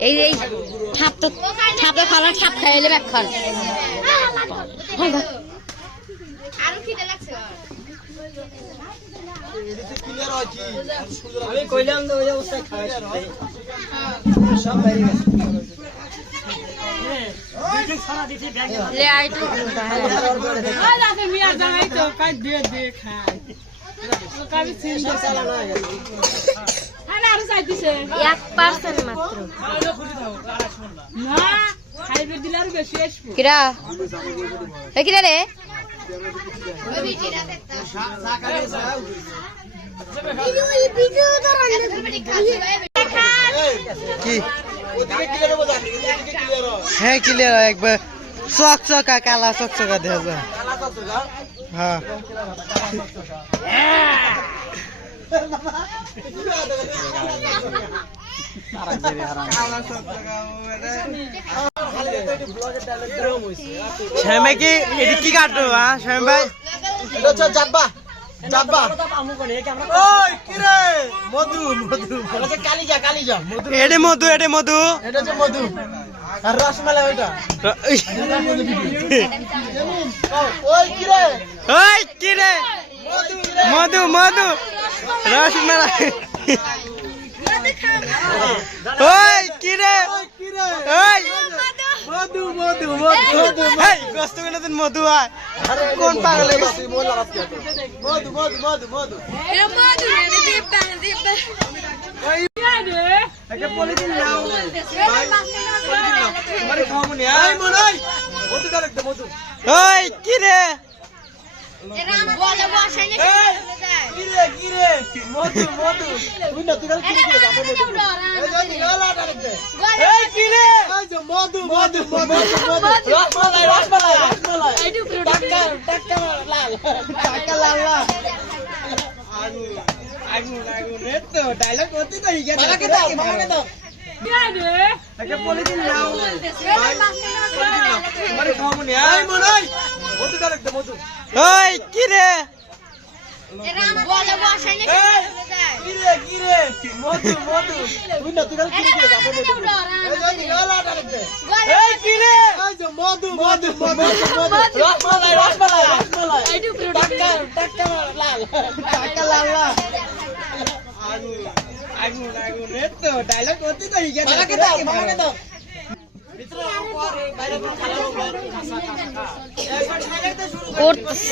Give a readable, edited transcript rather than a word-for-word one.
এই ছাপ তো ছাপে খাওয়া ছাপ খাইলে এখন আমি কইলাম তো ওই অবস্থায় খাওয়া সব বাইরে গেছে ले आई तो आला मिया जाई तो का दे खाय तो का भी सीन साला ना है ana आरु साइड दिसे 1% মাত্র না খাইবে দিলার বেশি আসবো কিরা এ কিরা রে ভিডিও ধরন কি ওদিকে ক্লিয়ার হবে জানি ওদিকে ক্লিয়ার হয় হ্যাঁ ক্লিয়ার হয় একবার চকচকা কালা চকচকা দেখা যায় কালা চকচকা হ্যাঁ শ্যামে কি এটি কি কাটলো হ্যাঁ শ্যাম ভাই এটা হচ্ছে জাব্বা জাব্বা ওই কি রে মধু মধু এটা হচ্ছে কালিজা কালিজা মধু এডে মধু এটা হচ্ছে মধু আর রসমালাই ওইটা ওই কি রে মধু মধু রসমালাই ওই কি রে ওই মধু মধু মধু এই কষ্ট করে দিন মধু আয় কোন পাগল গেছে মোলা রাস্তা মধু মধু মধু মধু এ মধু রে দিবা ওই রে একটা পলিথিন নাও আরে খাবো না এই মনাই মধু ডাল দে মধু ওই কি রে এরা আমার বলে বসাই না কি রে মধু মধু তুই না তুই কি রে এই গলা ডাল দে এই কি রে এই যে মধু মধু মধু রসমালাই রসমালাই রসমালাই এইটু পুরো টাকা টাকা লাল টাকা লাল লাল আগুন আগুন আগুন এতো ডায়লগ করতে তো হিগে মামাকে দাও রে একটা পলিথিন নাও আরে খাবো না এই মনাই মধু ডাল দে মধু ওই কি রে এরা আমার বলে বসাই না কি রে মধু মধু তুই না তুই কি রে এই গলা ডাল দে এই কি রে এই যে মধু মধু মধু রসমালাই রসমালাই রসমালাই এইটু পুরো টাকা টাকা লাল টাকা লাল লাল আগুন আগুন আগুন এতো ডায়লগ করতে তো হিগে মামাকে দাও ভিতরে পরে বাইরে খাওয়া হবে করতেছি